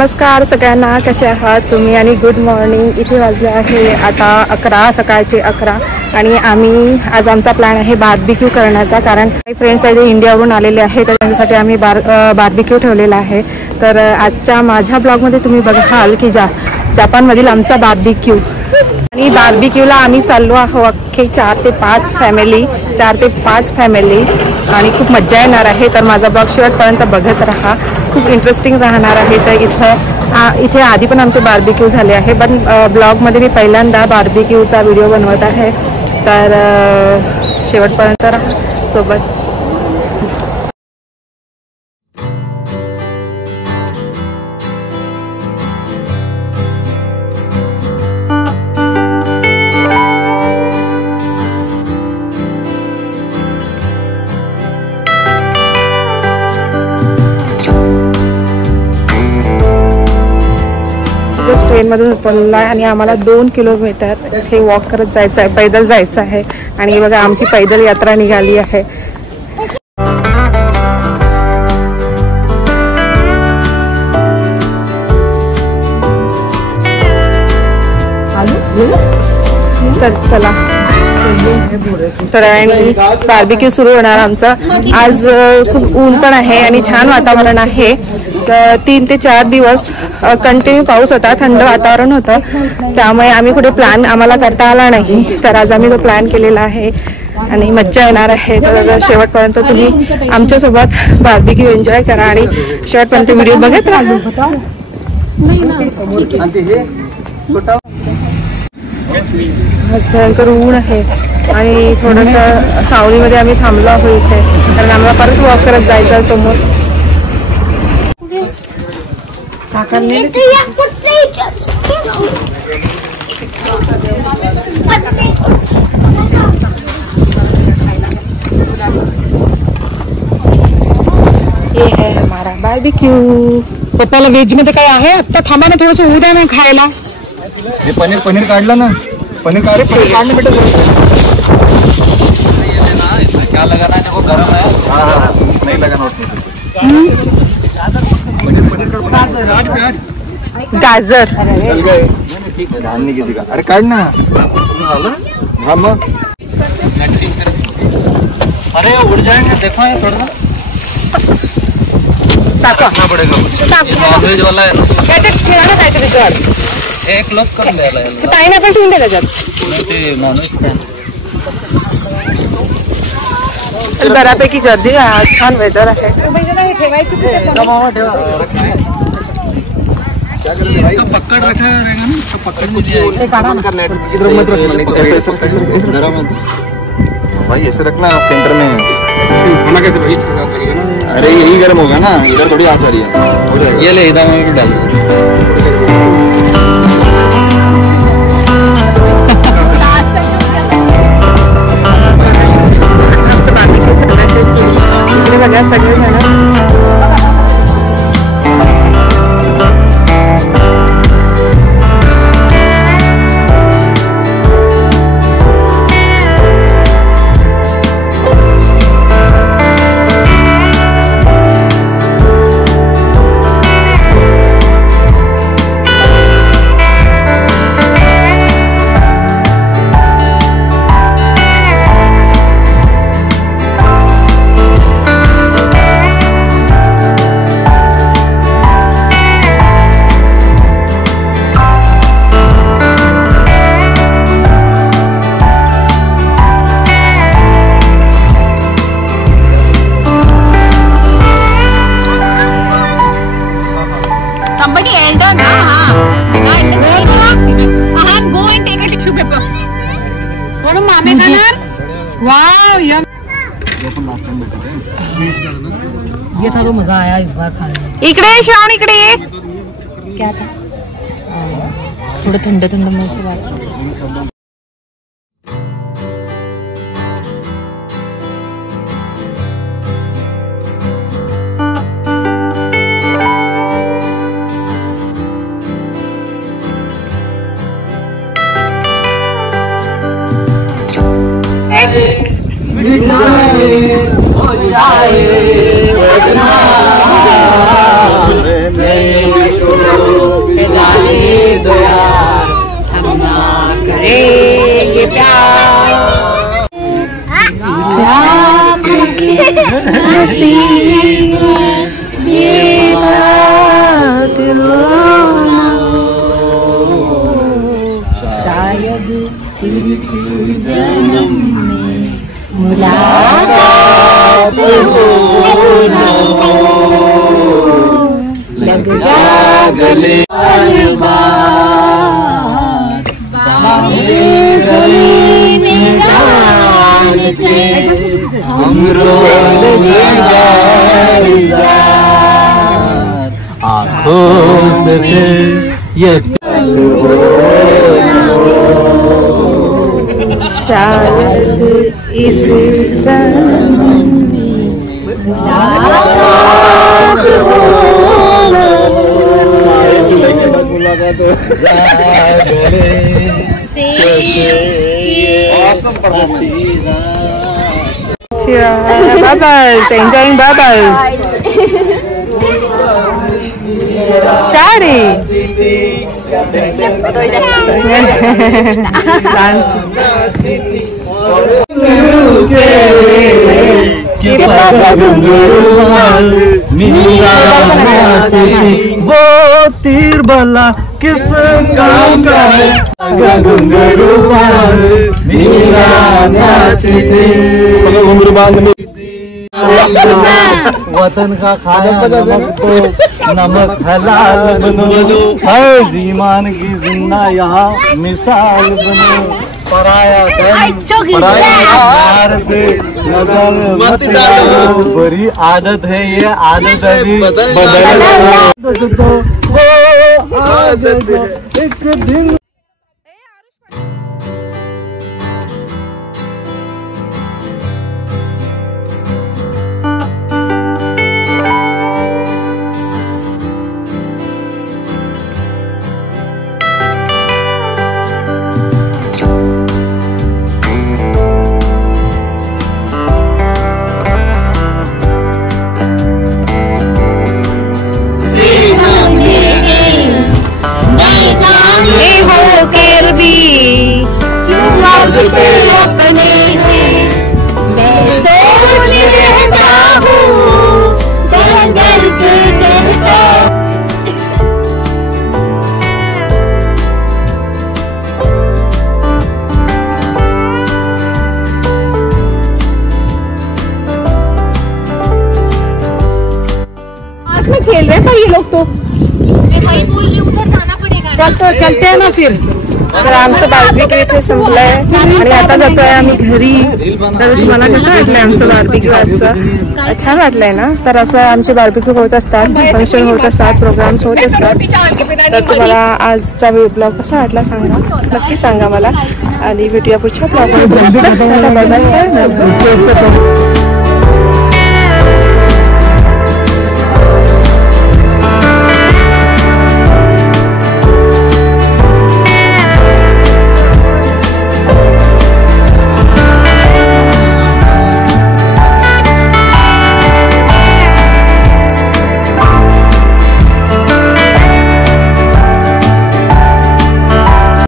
नमस्कार सगळ्यांना, कसे आहात तुम्ही आणि गुड मॉर्निंग। इथे वाजले आहे आता 11 सकाळचे 11 आणि आम्ही आज आमचा प्लॅन आहे बार्बीक्यू करण्याचा, कारण काही फ्रेंड्स आहे इंडियावरून आलेले आहे तर त्यांच्यासाठी आम्ही बार्बीक्यू ठेवलेला आहे। तर आजच्या माझ्या ब्लॉगमध्ये तुम्ही बघाल की जपानमधील आमचा बार्बीक्यू आणि बार्बीक्यूला आम्ही चाललो आहोत अख्खे 4 ते 5 फॅमिली आणि खूप मजा येणार आहे। तर माझा ब्लॉग शेवटपर्यंत बघत राहा, खूप इंटरेस्टिंग राहणार आहे। तर इथे आधी पण आमचे बार्बीक्यू झाले आहे, पण ब्लॉगमध्ये मी पहिल्यांदा बार्बीक्यूचा व्हिडिओ बनवत आहे, तर शेवटपर्यंत राहा सोबत। ट्रेनमधून उतरलो आहे आणि आम्हाला 2 किलोमीटर हे वॉक करत जायचं आहे, पैदल जायचं आहे। आणि बघा आमची पैदल यात्रा निघाली आहे। तर चला, तर आणि बार्बीक्यू सुरू होणार आमचं। आज खूप ऊन पण आहे आणि छान वातावरण आहे। 3 ते 4 दिवस कंटिन्यू पाऊस होता, थंड वातावरण होतं, त्यामुळे आम्ही कुठे प्लॅन आम्हाला करता आला नाही। तर आज आम्ही तो प्लॅन केलेला आहे आणि मज्जा येणार आहे। तर शेवटपर्यंत तुम्ही आमच्यासोबत बार्बीक्यू एन्जॉय करा आणि शेवटपर्यंत व्हिडिओ बघत राहा। आज भयंकर ऊन आहे आणि थोडंसं सावलीमध्ये आम्ही थांबलो आहोत इथे, कारण आम्हाला परत वॉक करत जायचं आहे समोर। ये है हमारा बार्बीक्यू। पप्पाला व्हेज मध्ये काय आहे? आता थांबा ना, थोडंसं होऊ द्या ना खायला। हे पनीर काढलं ना, पनीर काढणं बेटा। क्या लगाना है? देखो गरम है। हाँ, नहीं लगाना गाजर चल गए, ध्यान नहीं किसी का। अरे काट ना। हाँ मग अरे उड़ जाएंगे, देखो ये थोड़ा टाकना पड़ेगा। नॉनव्हेज वाला आहे ना, एक क्लोज करून द्यायला पायनॅपल ठेवून दे त्याच्यात। ते नॉनव्हेज आहे। बऱ्यापैकी गर्दी आहे, छान वेदर आहे। पकड़ रखा रहेगा ना, तो पकड़ मुझे इधर मत रखना, ऐसे भाई, ऐसे रखना सेंटर में। खाना कैसे भाई? अरे यही गर्म होगा ना, इधर थोड़ी आसानी है। ये ले इधर में डाल। बघा सगळे जण ये था तो मजा आया इस बार खाने में। इकडे श्रावण, इकडे ये। क्या था? थोड़ा ठंडा ठंडा मुंह से बात। जाए नसीब ये बात शायद इस जन्म में मुलाकात हो ना हो, लग जा गले हम आँखों से ये शायद इस जन्म में मुलाकात हो ना bubbles, enjoying bubbles. Shari. वो तीर भला किस काम का है, घुंघरू मेरा नाचते घुंघरू बांधने वतन का खाया नमक तो नमक हलाल बनो, हर जीमान की जिंदा यहाँ मिसाल बनो, पराया प्यार पे नजर मत डालो, बुरी आदत है ये आदत अभी बदल दो, वो आदत एक दिन। अपने हैं मैं सोच रहता हूँ डर के कहता। आज में खेल रहे पर ये लोग तो वही बोल रही हूँ, उधर जाना पड़ेगा। चल तो चलते हैं ना फिर। तर आमचं बार्बिक्यू इथे संपलंय आणि आता जातोय आम्ही घरी। तर तुम्हाला कसं वाटलंय आमचं बार्बिक्यू आजचं? छान वाटलंय ना? तर असं आमचे बार्बिक्यू होत असतात, फंक्शन होत असतात, प्रोग्राम्स होत असतात। तर तुम्हाला आजचा ब्लॉग कसा वाटला सांगा, नक्की सांगा मला। आणि भेटूया पुढच्या ब्लॉगमध्ये।